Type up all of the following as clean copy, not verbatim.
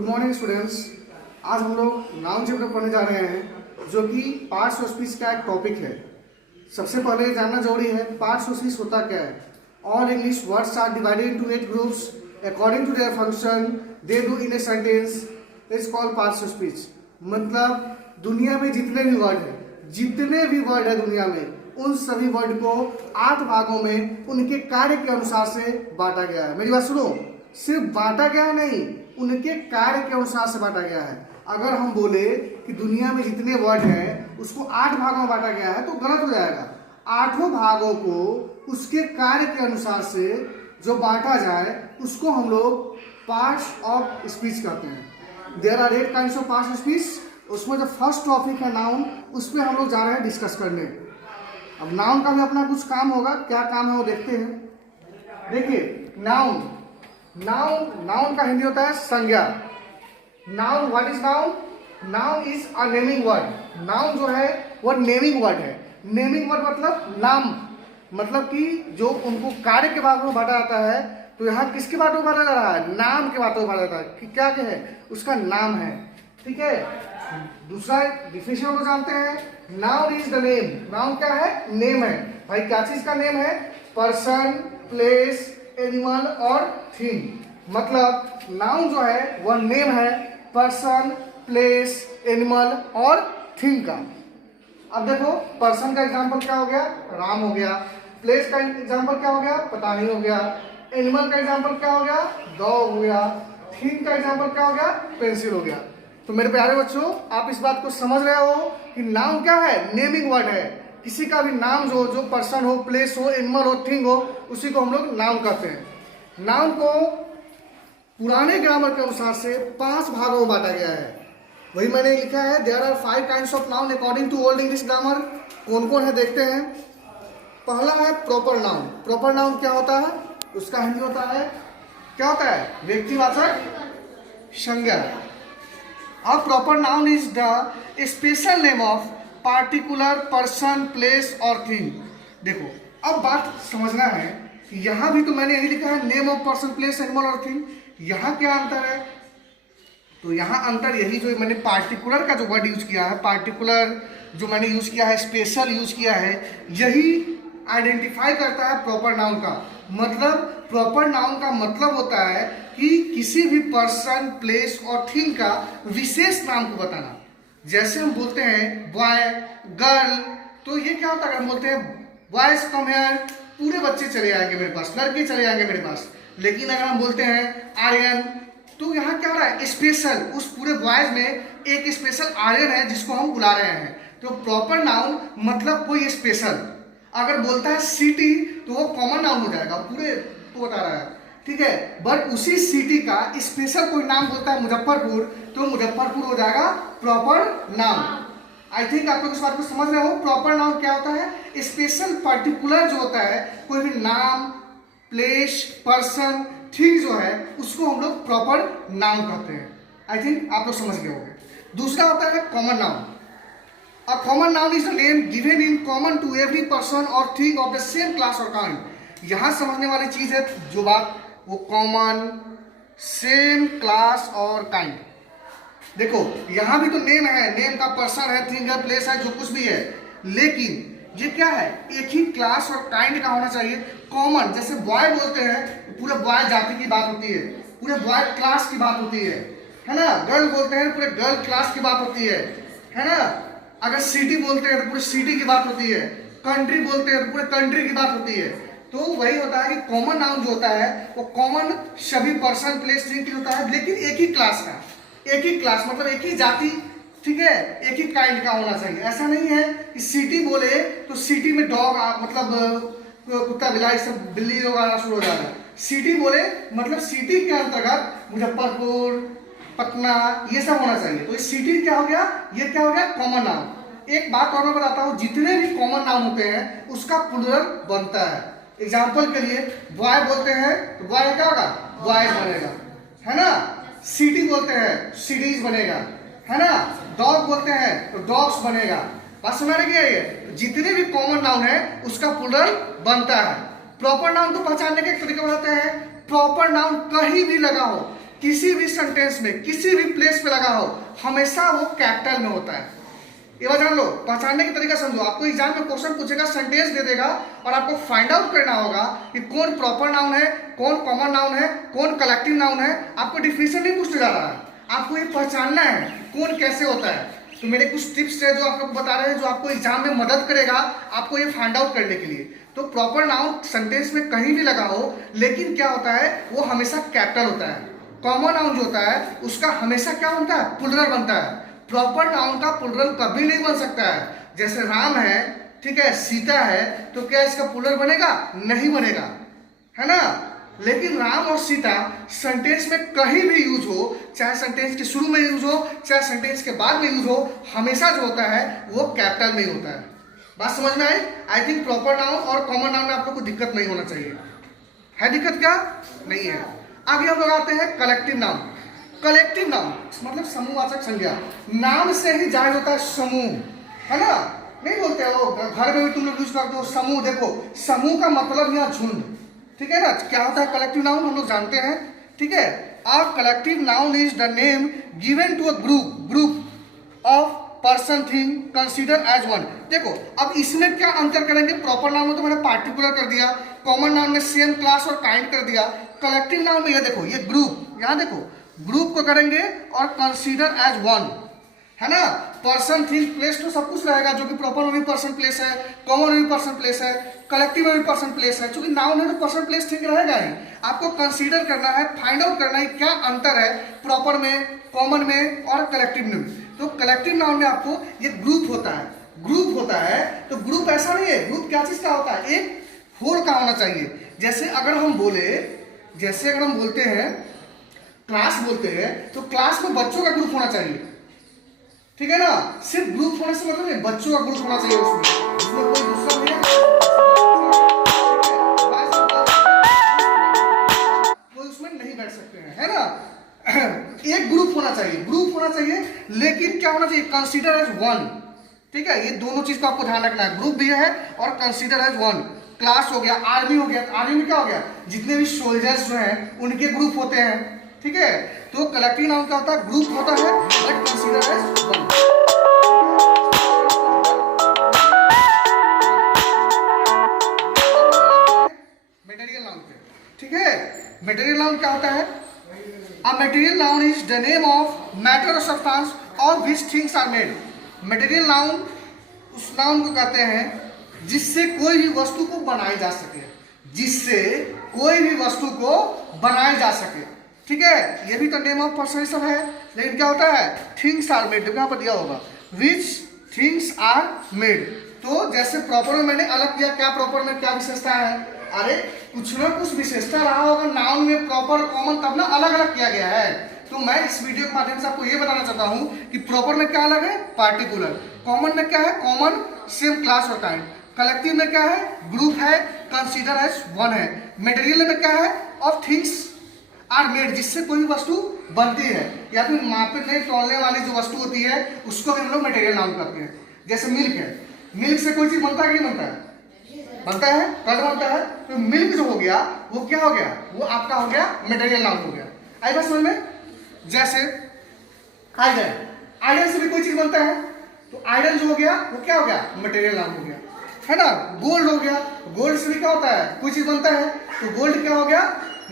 Good morning students. आज हम लोग नाउन चैप्टर पढ़ने जा रहे हैं जो कि पार्ट्स ऑफ स्पीच का एक टॉपिक है। सबसे पहले जानना जरूरी है पार्ट्स ऑफ स्पीच होता क्या है। All English words are divided into 8 groups according to their function they do in a sentence is called parts of speech. मतलब दुनिया में जितने भी वर्ड है दुनिया में, उन सभी वर्ड को 8 भागों में उनके कार्य के अनुसार से बांटा गया है। मेरी बात सुनो, सिर्फ बांटा गया है नहीं, उनके कार्य के अनुसार से बांटा गया है। अगर हम बोले कि दुनिया में जितने वर्ड हैं उसको 8 भागों में बांटा गया है तो गलत हो जाएगा। 8 भागों को उसके कार्य के अनुसार से जो बांटा जाए उसको हम लोग पार्ट्स ऑफ स्पीच कहते हैं। There are 8 kinds of parts of speech. उसमें जो फर्स्ट टॉपिक है नाउन, उस पर हम लोग जा रहे हैं डिस्कस करने। अब नाउन का भी अपना कुछ काम होगा, क्या काम है वो देखते हैं। देखिए नाउन का हिंदी होता है संज्ञा। Noun, what is noun? Noun is a naming word. Noun जो है वो नेमिंग वर्ड है। नेमिंग वर्ड मतलब नाम, मतलब कि जो उनको कार्य के बारे में बांटा जाता है। तो यहाँ किसके बारे में बांटा जा रहा है? नाम के बारे में बांटा जाता है कि क्या क्या है, उसका नाम है। ठीक है। दूसरा डिफिनेशन को जानते हैं। Noun is the name. Noun क्या है? नेम है। भाई क्या चीज का नेम है? पर्सन, प्लेस, एनिमल और थिंग। मतलब नाउन जो है वह नेम है पर्सन, प्लेस, एनिमल और थिंग का। अब देखो पर्सन का एग्जांपल क्या हो गया? राम हो गया। प्लेस का एग्जांपल क्या हो गया? पतानी हो गया। एनिमल का एग्जांपल क्या हो गया? डॉग हो गया। थिंग का एग्जांपल क्या हो गया? पेंसिल हो गया। तो मेरे प्यारे बच्चों, आप इस बात को समझ रहे हो कि नाउन क्या है? नेमिंग वर्ड है। किसी का भी नाम जो पर्सन हो, प्लेस हो, एनिमल हो, थिंग हो, उसी को हम लोग नाउन कहते हैं। नाउन को पुराने ग्रामर के अनुसार से 5 भागों में बांटा गया है। वही मैंने लिखा है, there are 5 kinds of noun according to old English grammar. कौन कौन है देखते हैं। पहला है प्रॉपर नाउन। प्रॉपर नाउन क्या होता है? उसका हिंदी होता है, क्या होता है? व्यक्तिवाचक संज्ञा। A proper noun is the special name of particular person, place और thing। देखो अब बात समझना है, यहाँ भी तो मैंने यही लिखा है name of person, place, animal और थिंग। यहाँ क्या अंतर है? तो यहाँ अंतर यही जो मैंने पार्टिकुलर का जो वर्ड यूज किया है, पार्टिकुलर जो मैंने यूज किया है, स्पेशल यूज किया है, यही आइडेंटिफाई करता है प्रॉपर नाउन का। मतलब प्रॉपर नाउन का मतलब होता है कि किसी भी पर्सन, प्लेस और थिंग का विशेष नाम को बताना। जैसे हम बोलते हैं बॉय, गर्ल, तो ये क्या होता है? हम बोलते हैं बॉयज कम हियर, पूरे बच्चे चले आएंगे मेरे पास, लड़के चले आएंगे मेरे पास। लेकिन अगर हम बोलते हैं आर्यन, तो यहाँ क्या हो रहा है? स्पेशल, उस पूरे बॉयज में एक स्पेशल आर्यन है जिसको हम बुला रहे हैं। तो प्रॉपर नाउन मतलब कोई स्पेशल। अगर बोलता है सिटी तो वो कॉमन नाउन हो जाएगा, पूरे तो बता रहा है। ठीक है। बट उसी सिटी का स्पेशल कोई नाम बोलता है मुजफ्फरपुर, तो मुजफ्फरपुर हो जाएगा प्रॉपर नाउन। आई थिंक आप लोग इस बात को समझ रहे हो। प्रॉपर नाउन क्या होता है? स्पेशल, पर्टिकुलर जो होता है, कोई भी नाम, प्लेस, पर्सन, थिंग जो है उसको हम लोग प्रॉपर नाउन कहते हैं। आई थिंक आप लोग समझ गए होंगे। दूसरा होता है common noun. A common noun is a name given in common to every person or thing of the same class or kind। यहाँ समझने वाली चीज है जो बात, वो कॉमन, सेम क्लास और काइंड। देखो यहाँ भी तो नेम है, नेम का पर्सन है, थिंग है, प्लेस है, जो कुछ भी है। लेकिन ये क्या है? एक ही क्लास और काइंड का होना चाहिए। कॉमन, जैसे बॉय बोलते हैं पूरे बॉय जाति की बात होती है, पूरे बॉय क्लास की बात होती है ना। गर्ल बोलते हैं पूरे गर्ल क्लास की बात होती है ना। अगर सिटी बोलते हैं तो पूरे सिटी की बात होती है। कंट्री बोलते हैं तो पूरे कंट्री की बात होती है। तो वही होता है कि कॉमन नाउन जो होता है वो कॉमन सभी पर्सन, प्लेस, थिंग की होता है, लेकिन एक ही क्लास का। एक ही क्लास मतलब एक ही जाति, ठीक है, एक ही काइंड का होना चाहिए। ऐसा नहीं है कि सिटी बोले तो सिटी में डॉग मतलब कुत्ता, बिलाई, सब बिल्ली वगैरह शुरू हो जाएगा। सिटी बोले मतलब सिटी के अंतर्गत मुजफ्फरपुर, पटना, ये सब होना चाहिए। तो इस सिटी क्या हो गया? ये क्या हो गया? Common noun. एक बात और मैं बताता हूँ, जितने भी कॉमन नाउन होते हैं उसका प्लूरल बनता है। एग्जाम्पल के लिए बॉय बोलते हैं तो बॉय क्या होगा? बॉयज बनेगा, है ना। सिटी बोलते हैं सिटीज बनेगा, है ना। डॉग बोलते हैं तो डॉग्स बनेगा। बात समझ में क्या है? जितने भी कॉमन नाउन है उसका प्लूरल बनता है। प्रॉपर नाउन को पहचानने के एक तरीका बताते हैं। प्रॉपर नाउन कहीं भी लगा हो, किसी भी सेंटेंस में किसी भी प्लेस पे लगा हो हमेशा वो कैपिटल में होता है। ये बात जान लो, पहचानने की तरीका समझो। आपको एग्जाम में क्वेश्चन पूछेगा, सेंटेंस दे देगा और आपको फाइंड आउट करना होगा कि कौन प्रॉपर नाउन है, कौन कॉमन नाउन है, कौन कलेक्टिव नाउन है। आपको डिफिनेशन नहीं पूछने जा रहा है, आपको ये पहचानना है कौन कैसे होता है। तो मेरे कुछ टिप्स है जो आपको बता रहे हैं, जो आपको एग्जाम में मदद करेगा आपको ये फाइंड आउट करने के लिए। तो प्रॉपर नाउन सेंटेंस में कहीं भी लगा हो, लेकिन क्या होता है वो हमेशा कैपिटल होता है। कॉमन नाउन जो होता है उसका हमेशा क्या बनता है, प्लुरल बनता है। प्रॉपर नाउन का प्लुरल कभी नहीं बन सकता है। जैसे राम है, ठीक है, सीता है, तो क्या इसका प्लुरल बनेगा? नहीं बनेगा, है ना। लेकिन राम और सीता सेंटेंस में कहीं भी यूज हो, चाहे सेंटेंस के शुरू में यूज हो चाहे सेंटेंस के बाद में यूज हो, हमेशा जो होता है वो कैपिटल में ही होता है। बात समझ में आई? आई थिंक प्रॉपर नाउन और कॉमन नाउन में आपको कोई दिक्कत नहीं होना चाहिए। है दिक्कत क्या? नहीं है। आगे हम लोग आते हैं कलेक्टिव नाउन। कलेक्टिव नाउन मतलब समूहवाचक संज्ञा। नाम से ही जाहिर होता है समूह, है ना। नहीं बोलते हैं लोग, घर में भी तुम लोग यूज करते हो समूह। देखो समूह का मतलब यहाँ झुंड, ठीक है ना। क्या होता है कलेक्टिव नाउन हम लोग जानते हैं, ठीक है। A collective noun is the name given to a group of person thing consider as one. देखो अब इसमें क्या अंतर करेंगे, प्रॉपर नाउन में तो मैंने पार्टिकुलर कर दिया, कॉमन नाउन में सेम क्लास और काइंड कर दिया। कलेक्टिव नाउन में ये देखो, ये ग्रुप, यहाँ देखो ग्रुप को करेंगे और कंसीडर एज वन, है ना। पर्सन थिंग प्लेस तो सब कुछ रहेगा, जो कि प्रॉपर में भी पर्सन प्लेस है, कॉमन में भी पर्सन प्लेस है, कलेक्टिव में भी पर्सन प्लेस है। क्योंकि नाउन है तो पर्सन प्लेस थिंग रहेगा ही। आपको कंसीडर करना है, फाइंड आउट करना है क्या अंतर है प्रॉपर में, कॉमन में और कलेक्टिव में। तो कलेक्टिव नाउन में आपको ये ग्रुप होता है, ग्रुप होता है। तो ग्रुप ऐसा नहीं है, ग्रुप क्या चीज का होता है, एक होल का होना चाहिए। जैसे अगर हम बोलते हैं क्लास बोलते हैं, तो क्लास में बच्चों का ग्रुप होना चाहिए, ठीक है ना। सिर्फ ग्रुप होने से मतलब नहीं, बच्चों का ग्रुप होना चाहिए उसमें कोई दूसरा नहीं है, कोई उसमें नहीं बैठ सकते हैं, है ना। एक ग्रुप होना चाहिए, ग्रुप होना चाहिए, लेकिन क्या होना चाहिए, कंसीडर एज वन, ठीक है। ये दोनों चीज को आपको ध्यान रखना है, ग्रुप भी है और कंसीडर एज वन। क्लास हो गया, आर्मी हो गया, आर्मी में क्या हो गया, जितने भी सोल्जर्स जो हैं उनके ग्रुप होते हैं, ठीक है। तो कलेक्टिव नाउन क्या होता है, ग्रुप होता है but consider as one. Material noun पे, ठीक है। मटेरियल नाउन क्या होता है, a material noun is the name of matter और substance of which things are made. Material noun उस नाउन को कहते हैं जिससे कोई भी वस्तु को बनाई जा सके, जिससे कोई भी वस्तु को बनाई जा सके, ठीक है। ये भी तो नेम ऑफ पर्सन सब है, लेकिन क्या होता है, थिंग्स आर मेड, यहाँ पर दिया होगा विच थिंग्स आर मेड। तो जैसे प्रॉपर में मैंने अलग किया, क्या प्रॉपर में क्या विशेषता है, अरे कुछ ना कुछ विशेषता रहा होगा नाउन में, प्रॉपर कॉमन, तब ना अलग अलग किया गया है। तो मैं इस वीडियो के माध्यम से आपको ये बताना चाहता हूँ कि प्रॉपर में क्या अलग है, पार्टिकुलर। कॉमन में क्या है, कॉमन सेम क्लास और काइंड। कलेक्टिव में क्या है, ग्रुप है, कंसीडर एज वन है। मटेरियल में क्या है, ऑफ थिंग्स आर मेड, जिससे कोई वस्तु बनती है, या फिर मापने तोलने वाली जो वस्तु होती है उसको भी हम लोग मटेरियल नाउन करते हैं। जैसे मिल्क है, मिल्क से कोई चीज बनता है कि नहीं बनता है, बनता है, कर्ड बनता है। तो मिल्क जो हो गया वो क्या हो गया, वो आपका हो गया मटेरियल नाउन हो गया। आई बात समझ में? जैसे आइडल, आइडल से भी कोई चीज बनता है, तो आइडल जो हो गया वो क्या हो गया, मटेरियल नाउन हो गया, है ना। गोल्ड हो गया, गोल्ड से भी क्या होता है, कोई चीज बनता है, तो गोल्ड क्या हो गया,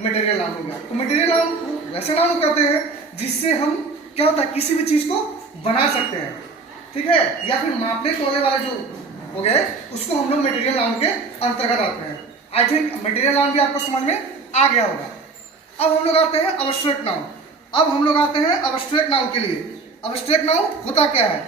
मटेरियल नाउन हो गया। तो मटेरियल नाउन वैसे नाउन कहते हैं जिससे हम क्या होता है, किसी भी चीज को बना सकते हैं, ठीक है, या फिर मापने तोलने वाले जो हो गए उसको हम लोग मटेरियल नाउन के अंतर्गत आते हैं। आई थिंक मटेरियल नाउन भी आपको समझ में आ गया होगा। अब हम लोग आते हैं अब्स्ट्रैक्ट नाउन। अब हम लोग आते हैं अब्स्ट्रैक्ट नाउन के लिए। अब्स्ट्रैक्ट नाउन होता क्या है,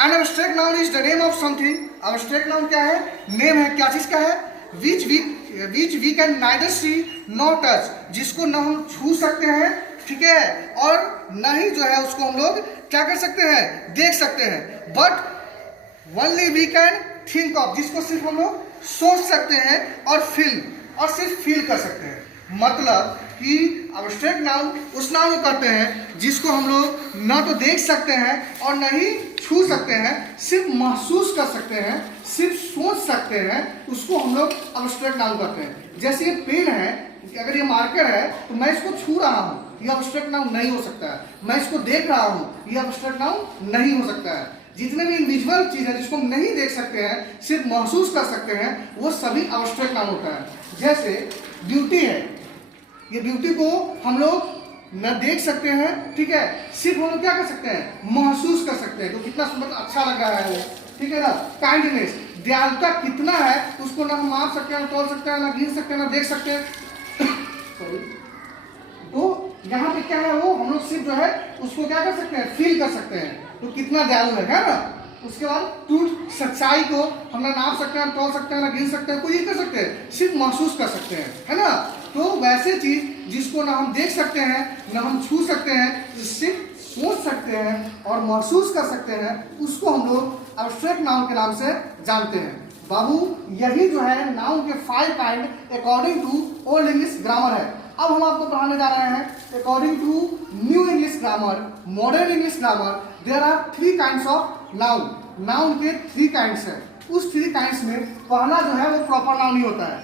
an abstract noun is the name of something. Abstract noun क्या है, नेम है, क्या चीज का है, which we can neither see not touch, जिसको न हम छू सकते हैं, ठीक है, और न ही जो है उसको हम लोग क्या कर सकते हैं, देख सकते हैं, but only we can think of, जिसको सिर्फ हम लोग सोच सकते हैं और सिर्फ फील कर सकते हैं। मतलब कि अब्स्ट्रैक्ट नाउन उस नाउन को कहते हैं जिसको हम लोग न तो देख सकते हैं और न ही छू सकते हैं, सिर्फ महसूस कर सकते हैं, सिर्फ सोच सकते हैं, उसको हम लोग अब्स्ट्रैक्ट नाउन कहते हैं। जैसे ये पेन है, कि अगर ये मार्कर है तो मैं इसको छू रहा हूँ, ये अब्स्ट्रैक्ट नाउन नहीं हो सकता है। मैं इसको देख रहा हूँ, ये अब्स्ट्रैक्ट नाउन नहीं हो सकता है। जितने भी इनविजुअल चीज है जिसको हम नहीं देख सकते हैं, सिर्फ महसूस कर सकते हैं, वो सभी अब्स्ट्रैक्ट नाउन होता है। जैसे ब्यूटी है, ये ब्यूटी को हम लोग न देख सकते हैं, ठीक है, सिर्फ हम लोग क्या कर सकते हैं, महसूस कर सकते हैं, तो कितना सुंदर अच्छा लग रहा है वो, ठीक है ना। काइंडनेस, दयालुता कितना है उसको ना हम माप सकते हैं, ना तोल सकते हैं, ना गिन सकते हैं, ना देख सकते हैं। तो यहाँ पे क्या है, वो हम लोग सिर्फ जो है उसको क्या कर सकते हैं, फील कर सकते हैं, तो कितना दयालु है ना। उसके बाद ट्रूथ, सच्चाई को हम ना नाप सकते हैं, तोल सकते हैं, ना गिन सकते हैं, कोई ये कर सकते हैं, सिर्फ महसूस कर सकते हैं, है ना। तो वैसे चीज जिसको ना हम देख सकते हैं, ना हम छू सकते हैं, सिर्फ सोच सकते हैं और महसूस कर सकते हैं, उसको हम लोग अब्स्ट्रैक्ट नाउन के नाम से जानते हैं। बाबू, यही जो है नाउन के 5 kind according to old English grammar है। अब हम आपको पढ़ाने जा रहे हैं according to new English grammar, modern English grammar, there are 3 kinds of noun. Noun के 3 काइंड्स हैं। उस 3 काइंड्स में पहला जो है वो प्रॉपर नाउन ही होता है।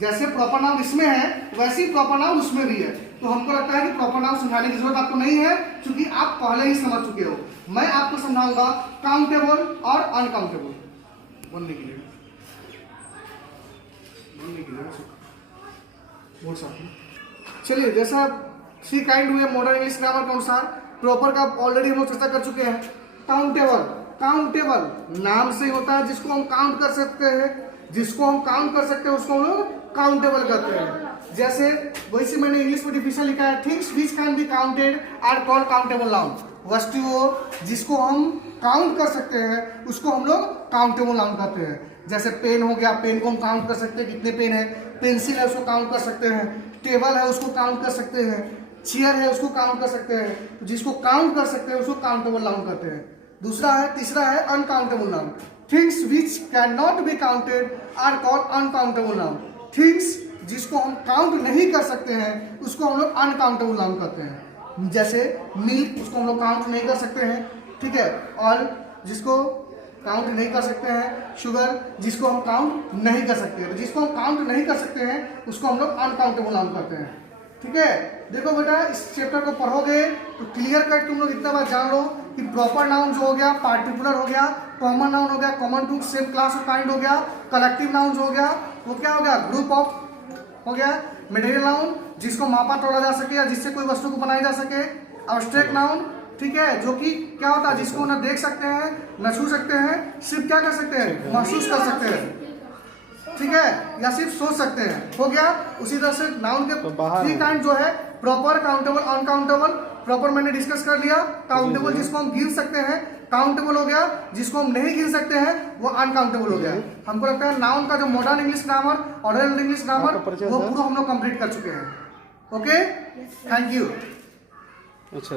जैसे प्रॉपर नाउन इसमें है, वैसे ही प्रॉपर नाउन उसमें भी है। तो हमको लगता है कि प्रॉपर नाउन समझाने की जरूरत आपको नहीं है, क्योंकि आप पहले ही समझ चुके हो। मैं आपको समझाऊंगा काउंटेबल और अनकाउंटेबल बोलने के लिए। चलिए, जैसा 3 काइंड हुए मॉडर्न इंग्लिश ग्रामर के अनुसार, प्रॉपर का ऑलरेडी हम लोग चर्चा कर चुके हैं। काउंटेबल, काउंटेबल नाम से होता है जिसको हम काउंट कर सकते हैं, जिसको हम काउंट कर सकते हैं उसको हम लोग काउंटेबल कहते हैं। जैसे वैसे मैंने इंग्लिश में डिफिनेशन लिखा है, things which can be counted are called countable noun. वस्तुओं जिसको हम काउंट कर सकते हैं उसको हम लोग काउंटेबल नाउन कहते हैं। जैसे पेन हो गया, पेन को हम काउंट कर सकते हैं कितने पेन है। पेंसिल है उसको काउंट कर सकते हैं। टेबल है उसको काउंट कर सकते हैं। चेयर है उसको काउंट कर सकते हैं। तो जिसको काउंट कर सकते हैं उसको काउंटेबल नाउन कहते हैं। तीसरा है uncountable noun. Things which can not be counted are called uncountable noun. Things जिसको हम काउंट नहीं कर सकते हैं उसको हम लोग अनकाउंटेबल नाउन कहते हैं। जैसे मिल्क, उसको हम लोग काउंट नहीं कर सकते हैं, ठीक है। और जिसको काउंट नहीं कर सकते हैं शुगर, जिसको हम काउंट नहीं कर सकते हैं। तो जिसको हम काउंट नहीं कर सकते हैं उसको हम लोग अनकाउंटेबल नाउन कहते हैं, ठीक है। देखो बेटा, इस चैप्टर को पढ़ोगे तो क्लियर कट तुम लोग इतना बात जान लो कि प्रॉपर नाउन जो हो गया, पार्टिकुलर हो गया, कॉमन नाउन हो गया, common to same class of kind हो गया, कलेक्टिव नाउन हो गया, वो क्या हो गया, ग्रुप ऑफ हो गया, मटेरियल नाउन जिसको मापा तोड़ा जा सके या जिससे कोई वस्तु को बनाई जा सके, अब्स्ट्रैक्ट नाउन, ठीक है, जो कि क्या होता है, जिसको न देख सकते हैं, न छू सकते हैं, सिर्फ क्या कर सकते हैं, महसूस कर सकते हैं, ठीक है, या सिर्फ सोच सकते हैं, हो गया। उसी तरह से नाउन के 3 काइंड जो है, प्रॉपर, काउंटेबल, अनकाउंटेबल। प्रॉपर मैंने डिस्कस कर लिया, काउंटेबल जिसको हम गिन सकते हैं, काउंटेबल हो गया, जिसको हम नहीं गिन सकते हैं वो अनकाउंटेबल हो गया। हमको लगता है नाउन का जो मॉडर्न इंग्लिश ग्रामर और ओल्ड इंग्लिश ग्रामर वो पूरा हम लोग कंप्लीट कर चुके हैं। Okay, thank you. अच्छा।